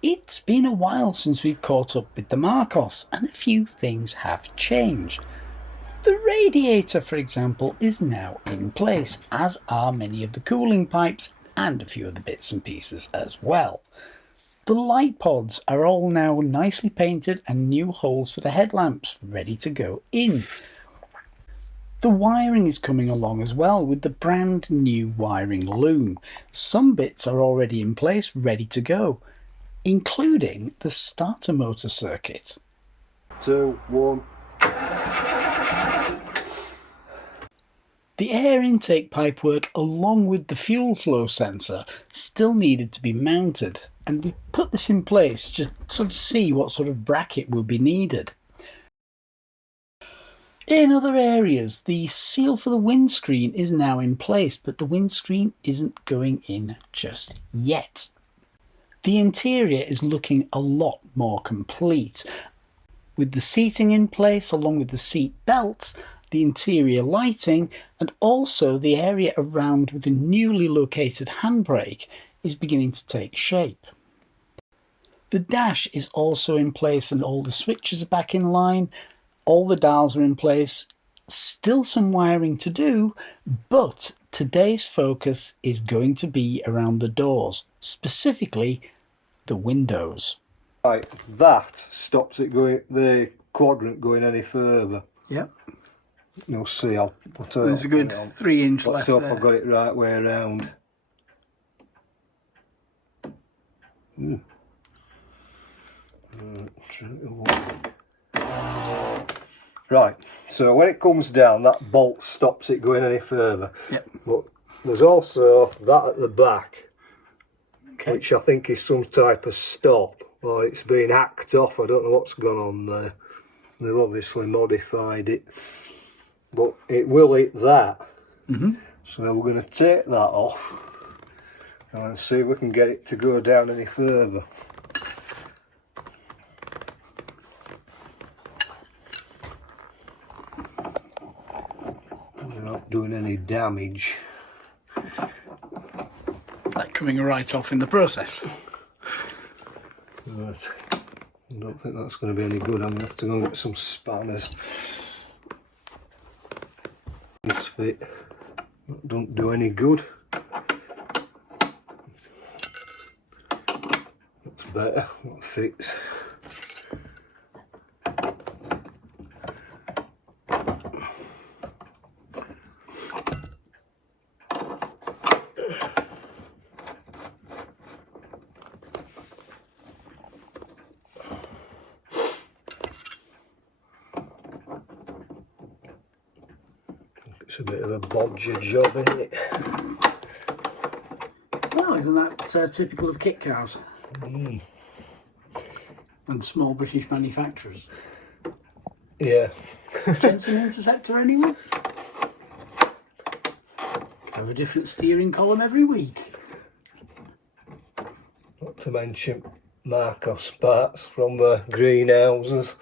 It's been a while since we've caught up with the Marcos, and a few things have changed. The radiator, for example, is now in place, as are many of the cooling pipes and a few of the bits and pieces as well. The light pods are all now nicely painted and new holes for the headlamps ready to go in. The wiring is coming along as well with the brand new wiring loom. Some bits are already in place ready to go, including the starter motor circuit. 2, 1. The air intake pipework along with the fuel flow sensor still needed to be mounted, and we put this in place just to sort of see what sort of bracket would be needed. In other areas, the seal for the windscreen is now in place, but the windscreen isn't going in just yet. The interior is looking a lot more complete, with the seating in place along with the seat belts, the interior lighting, and also the area around with the newly located handbrake is beginning to take shape. The dash is also in place and all the switches are back in line, all the dials are in place, still some wiring to do, but today's focus is going to be around the doors, specifically the windows. Right, that stops it going, the quadrant going any further. Yep. You'll see, I'll tell you. There's a good 3 inch left Let's hope there. I've got it right way around. Right, so when it comes down, that bolt stops it going any further. Yep. But there's also that at the back, Okay. which I think is some type of stop, or it's been hacked off. I don't know what's gone on there. They've obviously modified it, but it will hit that. So we're going to take that off and see if we can get it to go down any further. We're not doing any damage. That coming right off in the process. Right. I don't think that's going to be any good. I'm going to have to go and get some spanners. This fit that don't do any good. That's better. That fits. It's a bit of a bodger job, isn't it? Well, isn't that typical of kit cars? And small British manufacturers. Yeah. Jensen Interceptor, anyone? Have a different steering column every week. Not to mention Marcos parts from the greenhouses.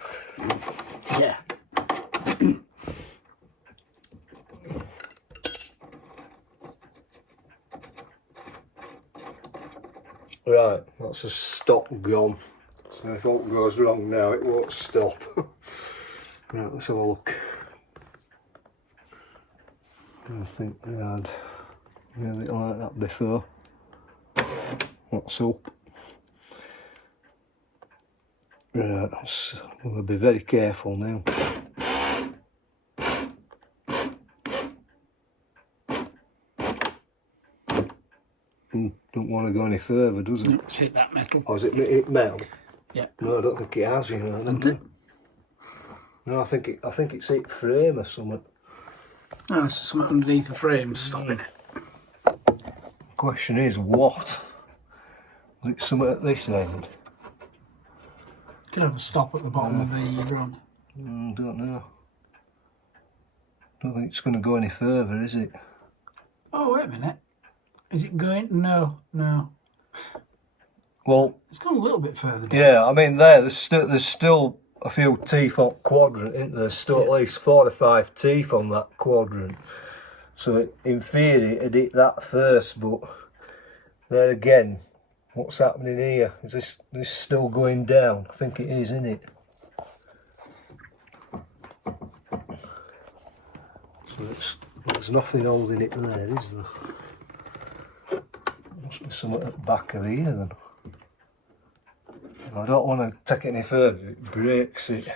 Yeah. Right, that's a stop gone. So if all goes wrong now, it won't stop. Right, let's have a look. I think we had it like that before. What's up? Right, we'll be very careful now. Don't want to go any further, does it? Let's hit that metal. Or is it metal? Yeah. No, I don't think it has, you know. Isn't it? No, I think it's hit frame or something. Oh, it's something underneath the frame stopping it. The question is, what? Is it something at this end? Could have a stop at the bottom of the run. Don't know. Don't think it's going to go any further, is it? Oh, wait a minute. Is it going? No. Well, It's gone a little bit further down. yeah. I mean, there's still a few teeth on quadrant, isn't there? There's still at least 4 or 5 teeth on that quadrant. So in theory it'd hit that first, but there again, what's happening here? Is this still going down? I think it is, isn't it? So there's nothing holding it there, is there? Must be something at the back of here then. I don't want to take it any further, it breaks it.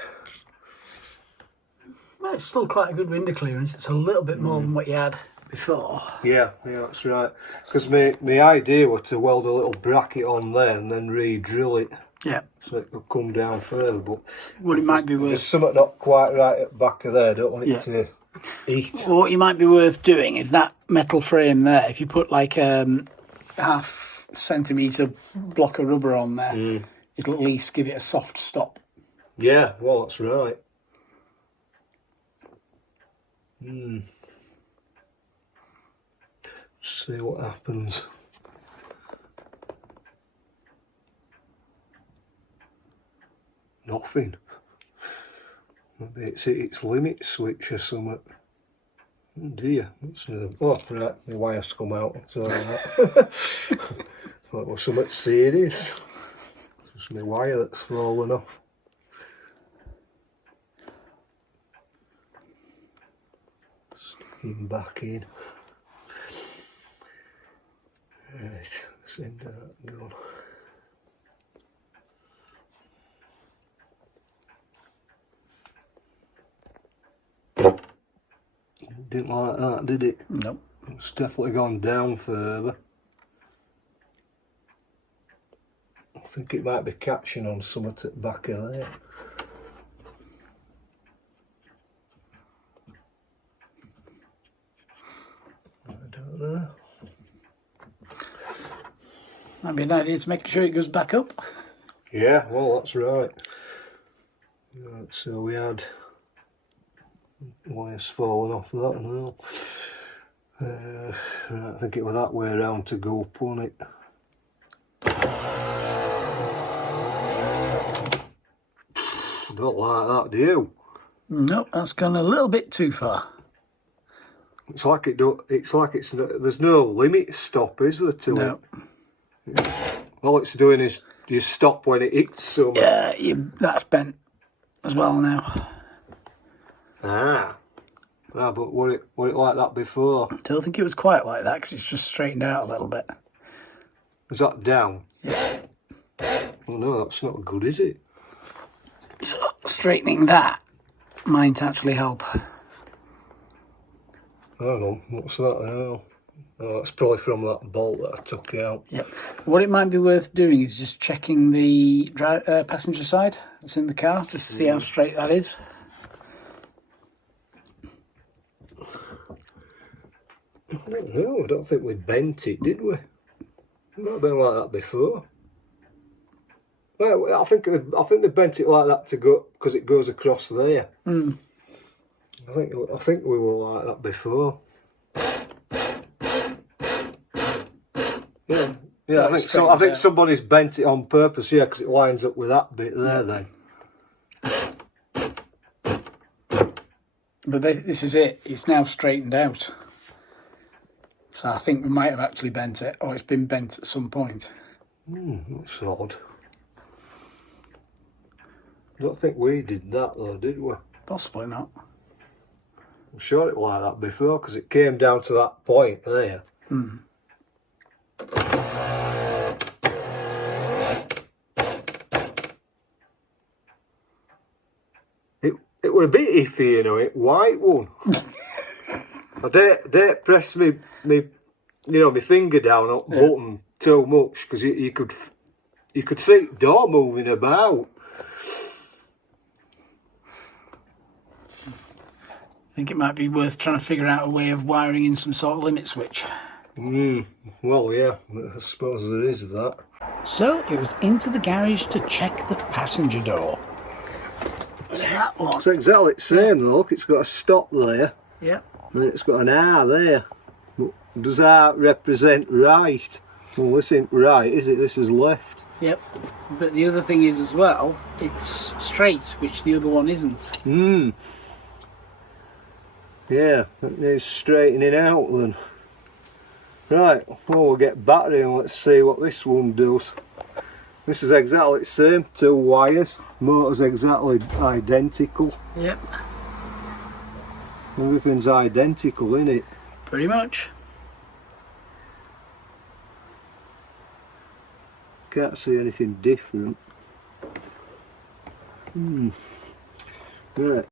Well, it's still quite a good window clearance. It's a little bit more than what you had before. Yeah, that's right. Because my idea was to weld a little bracket on there and then re-drill it. Yeah. So it could come down further, but Well, it might be there's worth... something not quite right at the back of there. I don't want it to eat. Well, what you might be worth doing is that metal frame there, if you put like half centimetre block of rubber on there, it'll at least give it a soft stop. Yeah, well, that's right. See what happens. Nothing. Maybe it's its limit switch or something. Oh dear. Oh, right, the wire's come out. It's all right. That was something serious. It's my wire that's fallen off. Sticking back in. Right, let's end that gun. Didn't like that, did it? Nope. It's definitely gone down further. I think it might be catching on something at the back of there. I don't know. Might be an idea to make sure it goes back up. Yeah, well, that's right. Right, so we had wires falling off that and all. Right, I think it was that way around to go up, wasn't it? Don't like that, do you? Nope, that's gone a little bit too far. It's like there's no limit stop, is there, to No. it? All it's doing is you stop when it hits something. Yeah, that's bent as well now. But were it like that before? I don't think it was quite like that because it's just straightened out a little bit. Was that down? Yeah. Oh no, that's not good, is it? So straightening that might actually help. I don't know, what's that now? Oh, that's probably from that bolt that I took out. Yep. What it might be worth doing is just checking the passenger side that's in the car just to see how straight that is. I don't think we bent it, did we? It might have been like that before. Well, I think they bent it like that to go because it goes across there. I think we were like that before. Yeah, I think so. I think somebody's bent it on purpose, yeah, because it lines up with that bit there. Then. But this is it. It's now straightened out. So I think we might have actually bent it, or it's been bent at some point. That's odd. I don't think we did that though, did we? Possibly not. I'm sure it was like that before because it came down to that point there. It were a bit iffy, you know, it white one. I don't press my finger down on the button too much because you could see the door moving about. I think it might be worth trying to figure out a way of wiring in some sort of limit switch. Well, yeah, I suppose there is that. So it was into the garage to check the passenger door. So that one. It's exactly the same though. Look, it's got a stop there. Yeah. And it's got an R there. But does R represent right? Well, this ain't right, is it? This is left. Yep. But the other thing is as well, it's straight, which the other one isn't. Yeah, that needs straightening out then. Right, well, we'll get battery and let's see what this one does. This is exactly the same, 2 wires, motor's exactly identical. Yep. Everything's identical, innit? Pretty much. Can't see anything different. Right.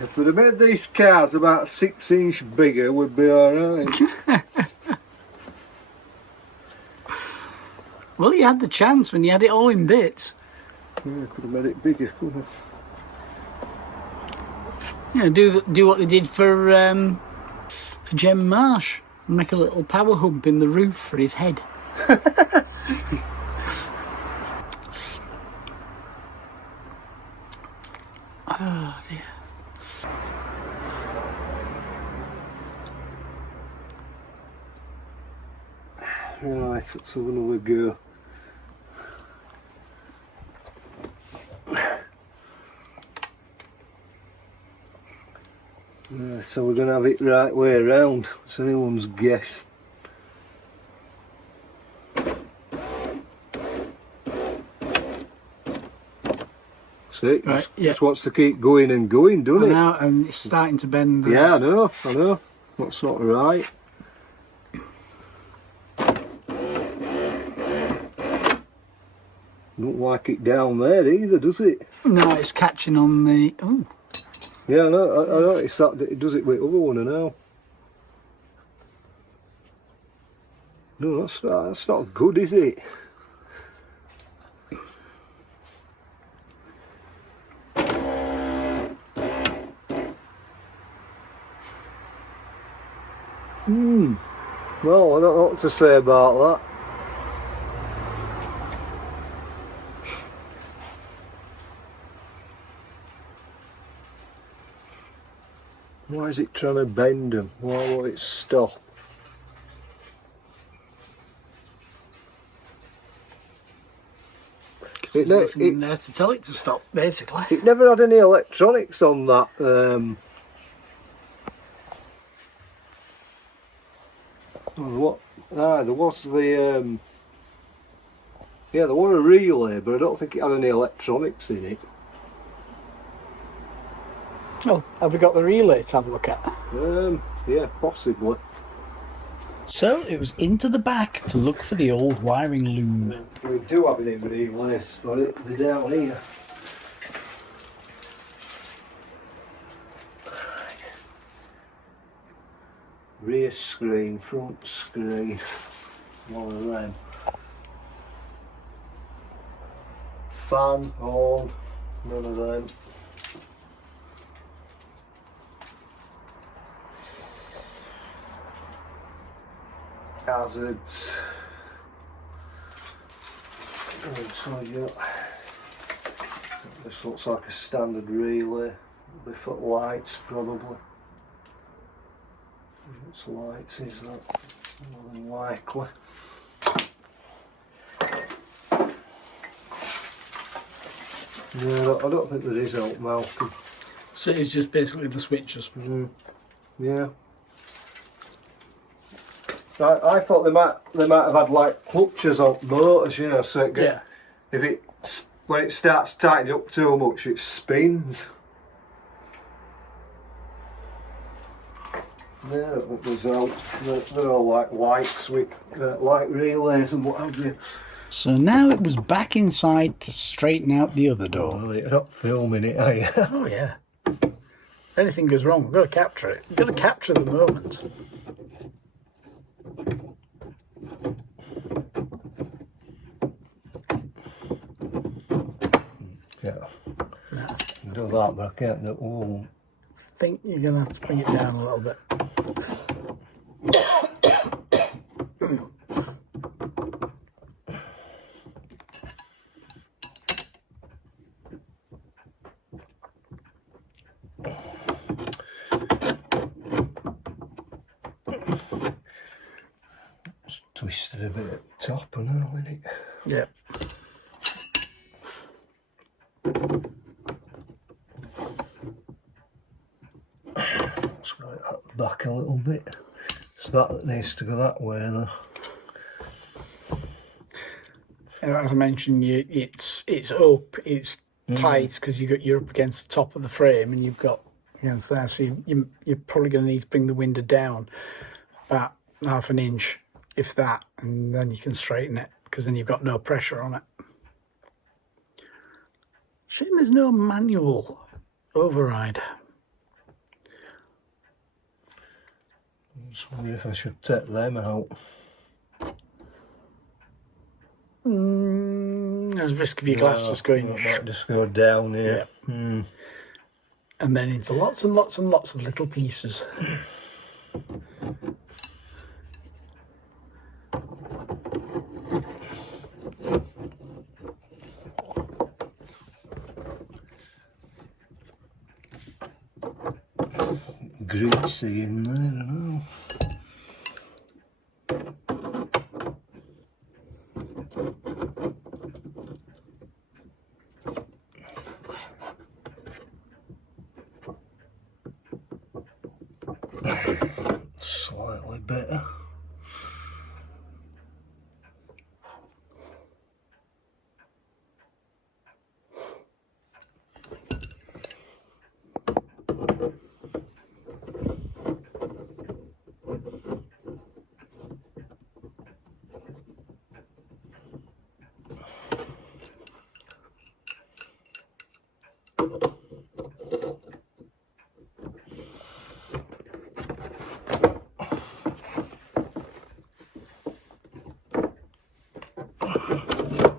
If we'd have made these cars about 6 inch bigger, we'd be alright. Well, you had the chance when you had it all in bits. Yeah, could have made it bigger, couldn't I? You know, do what they did for Jem Marsh, and make a little power hump in the roof for his head. Oh dear. Right, let's have another go. Right, so we're going to have it right way around. It's anyone's guess. See, Right, just wants to keep going and going, doesn't it? Now, and it's starting to bend. Yeah, I know. That's not right. Don't like it down there either, does it? No, it's catching on the. Ooh. Yeah, I know. It's that it does it with the other one, I know. No, that's not good, is it? Well, I don't know what to say about that. Why is it trying to bend them? Why won't it stop? There's nothing in there to tell it to stop, basically. It never had any electronics on that. There was the. Yeah, there was a relay, but I don't think it had any electronics in it. Well, have we got the relay to have a look at? Yeah, possibly. So it was into the back to look for the old wiring loom. We do have any relays for it. They're down here. Rear screen, front screen, one of them. Fan on, none of them. Hazards. So yeah, this looks like a standard relay with lights probably. It's lights, is that? More than likely. No, I don't think there is out mounted. So it's just basically the switches. Yeah. I thought they might have had like clutches on motors, you know, so when it starts tightening up too much, it spins. Yeah, I don't think there's out. They're all like lights with light relays and what have you. So now it was back inside to straighten out the other door. Oh, you're not filming it, are you? Oh yeah. If anything goes wrong, we've got to capture it. We've got to capture the moment. Yeah. Do that, but I can't do it. Oh. I think you're going to have to bring it down a little bit. lifted a bit at the top and all, isn't it? Yeah. Let's go that back a little bit. So that needs to go that way though. As I mentioned, it's up, it's tight because you're up against the top of the frame and you've got against there, so you're probably going to need to bring the window down about half an inch, if that, and then you can straighten it because then you've got no pressure on it. Shame there's no manual override. I'm just wondering if I should take them out. There's a risk of your glass just going. It might just go down here. Yeah. And then into lots and lots and lots of little pieces. Greasy in there, I don't know. Slightly better.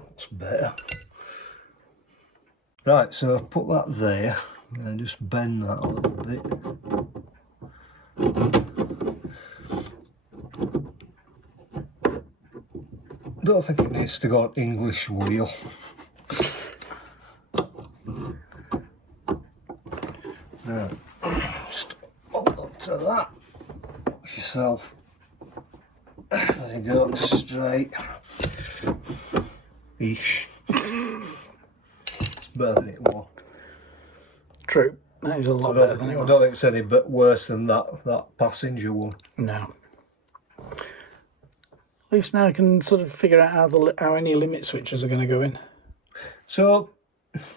That's better. Right, so I've put that there and just bend that a little bit. Don't think it needs to go on English wheel. Right, just hold on to that. Watch yourself. There you go, straight. Ish. It's better than it was. True, that is a lot better than it was. I don't think it's any bit worse than that passenger one. No. At least now I can sort of figure out how any limit switches are going to go in. So,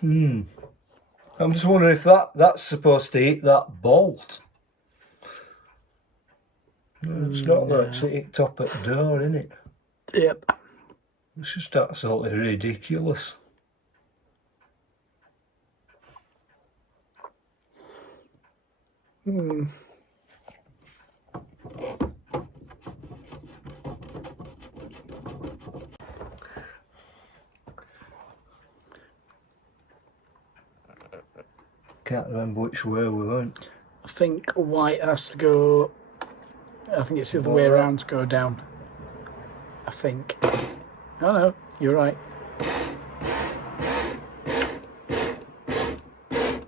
I'm just wondering if that's supposed to hit that bolt. It's not like it's hit top at the door, isn't it? Yep. It's just absolutely ridiculous. Can't remember which way we went. I think white has to go. I think it's the other way around to go down. I think. Oh no, you're right.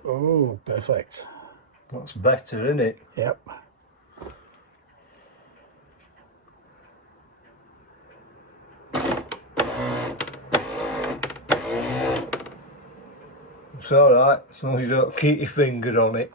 Oh, perfect. That's better, isn't it? Yep. It's alright, as long as you don't keep your finger on it.